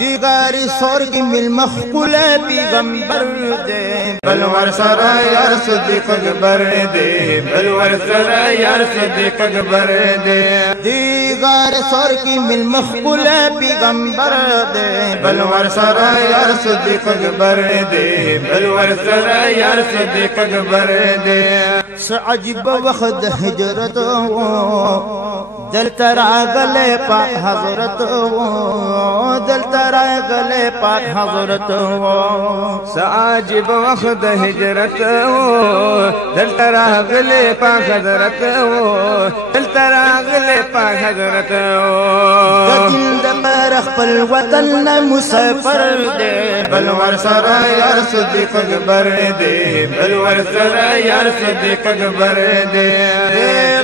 دیگر سور کی مل مخقول پیغمبر دے بلور سرا یار صدیق اکبر دے بلور سرا یار صدیق اکبر دے دیگر سور کی مل مخقول پیغمبر دے بلور سرا یار صدیق اکبر دے بلور سرا یار صدیق اکبر دے عجیب وقت ہجرت دل ترا گلے پاک حضرت دل ترا گلے پاک حضرت عجیب وقت ہجرت دل ترا گلے پاک حضرت دل ترا گلے پاک حضرت دل دمر خپل وطن مسافر دے بلور سرا یار صدیق اکبر دے بلور سرا یار صدیق اکبر دے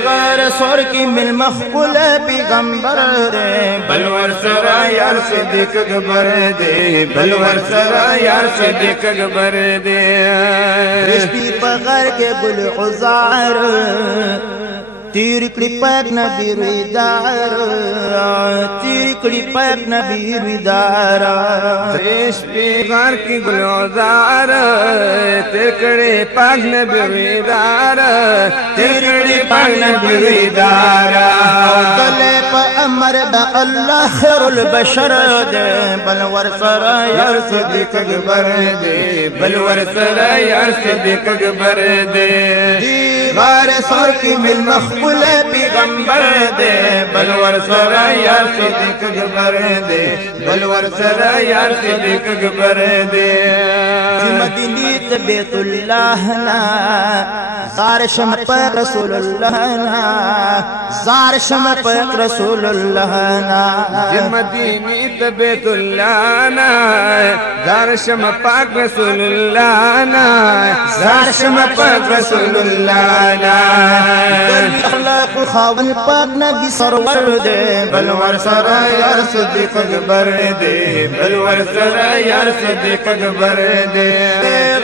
غیر سور کی مل مخقول پیغمبر دے بلور سرا یار صدیق اکبر دے بلور سرا یار صدیق اکبر دے رشتی پغر کے گل عزار تیر کڑی پاک نبی رویدار تیر کڑی پاک نبی رویدار ریش پیغار کی گلوزار تیر کڑی پاک نبی رویدار تیر کڑی پاک نبی رویدار دلے پا امر با اللہ خیر البشر دے بلور سرا یار صدیق اکبر دے بلور سرا یار صدیق اکبر دے غار سور کی مل مخقول پیغمبر دے بلور سرا یار صدیق اکبر دے بلور سرا یار صدیق اکبر دے مدینی بیت اللہ نا زار شم پاک رسول اللہ نا زار شم پاک رسول اللہ نا مدینی بیت اللہ نا زار شم پاک رسول اللہ نا زار شم پاک رسول اللہ نا اخلاق خاون پاک نبی سرور دے بلور سرا یار صدیق اکبر دے بلور سرا یار صدیق اکبر دے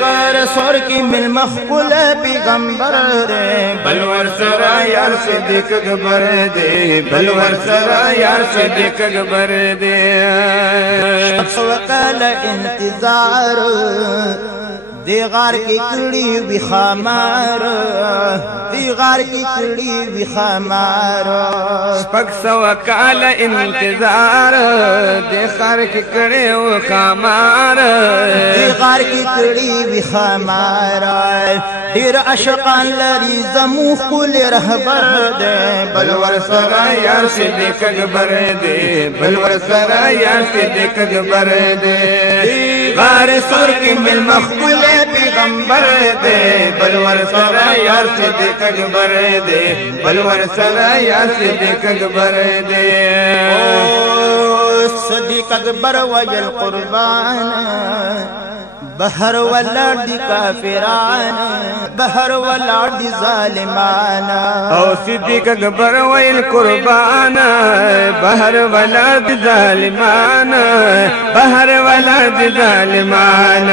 غیر سور کی مل مخقول پیغمبر دے بلور سرا یار صدیق اکبر دے بلور سرا یار صدیق اکبر دے وقال انتظار دیغار کی کڑی وی خامار دیغار کی کڑی وی خامار شپږ سوه کاله انتظار دیغار کی کڑی وی خامار دیغار کی کڑی وی خامار ډیر عاشقان لري زمو خپل رهبر دے بلور سرا یار صدیق اکبر دے بلور سرا یار صدیق اکبر دے غار سور کی مل مخقول پیغمبر دے بلور سرا یار صدیق اکبر دے بلور سرا یار صدیق اکبر دے صدیق اکبر وجل قربان بہر ولاد دی کافران بہر ولاد دی ظالمان او صدیق اکبر ویل قربان بہر ولاد ظالمان بہر ولاد ظالمان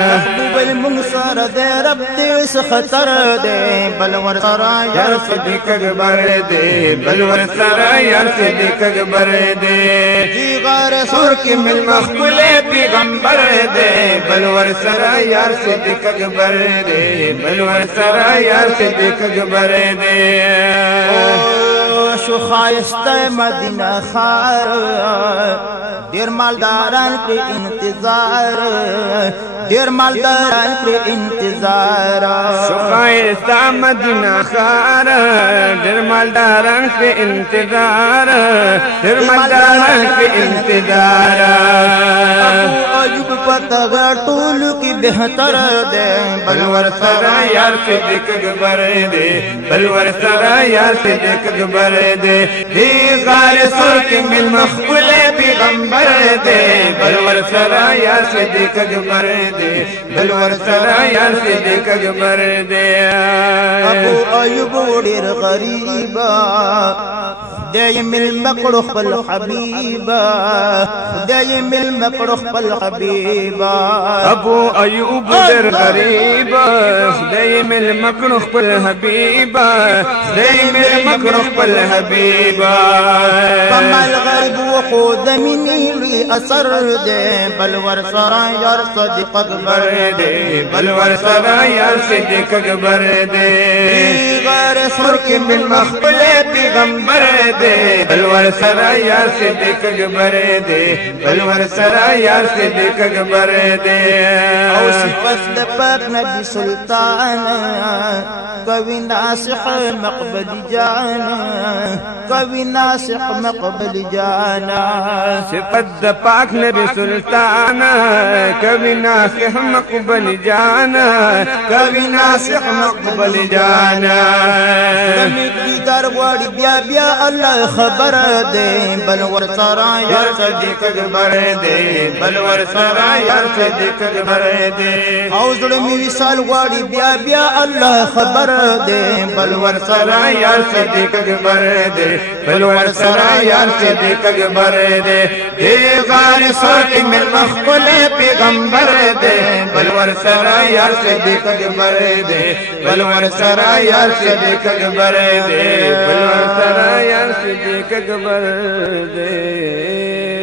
محبوب المنصر دے رب دیس خطر دے بلور سرا یار صدیق اکبر دے بلور سرا یار صدیق اکبر دے دیغار سور کی مل مخقول پیغمبر دے بلور سرا یار صدیق اکبر دے بلور سرا یار صدیق اکبر دے شو خایست مدینہ خار دیر مالداران پر انتظار دیر مالداران پر انتظار شو خایست مدینہ خار دیر مالداران پر انتظار دیر مالداران پر انتظار عجب پتہ ٹول کی بہتر دے بلور سرا یار صدیق اکبر دے بلور سرا یار صدیق اکبر دے غار سور کی مل مخقول پیغمبر دے بلور سرا یار صدیق اکبر دے بلور سرا یار صدیق اکبر دے ابو ایوب ډیر غریبا خدای مل مکړو خپل حبیبا خدای مل مکړو خپل حبیبا ابو ایوب ډیر غریبا خدای مل مکړو خپل حبیبا خدای مل مکړو خپل حبیبا کمال غریب و خود منی کوي اثر دے بل ور سرا یار صدیق اکبر دے بل ور سرا یار صدیق اکبر دے غیر سر کے من مخبل پیغمبر دے بل ور سرا یار صدیق اکبر دے بل ور سرا یار صدیق اکبر دے او صفت د پاک نبی سلطان کوي ناصح مقبل جانا کوي ناصح مقبل جانا صفت د پاک نبی سلطان کوي ناصح مقبل جانا کوي ناصح مقبل جانا دیدار غواړي بیا بیا الله خبر دے بل ور سرا یار صدیق اکبر دے بل ور سرا یار صدیق اکبر دے او زړه می وصال غواړي بیا بیا الله خبر دے بل ور سرا یار صدیق اکبر دے بل ور سرا یار صدیق اکبر دے دے غار سوٹ من مخبل پیغمبر دے بل ور سرا یار صدیق اکبر دے بل ور سرا یار صدیق اکبر دے بل ور سرا یار صدیق اکبر دے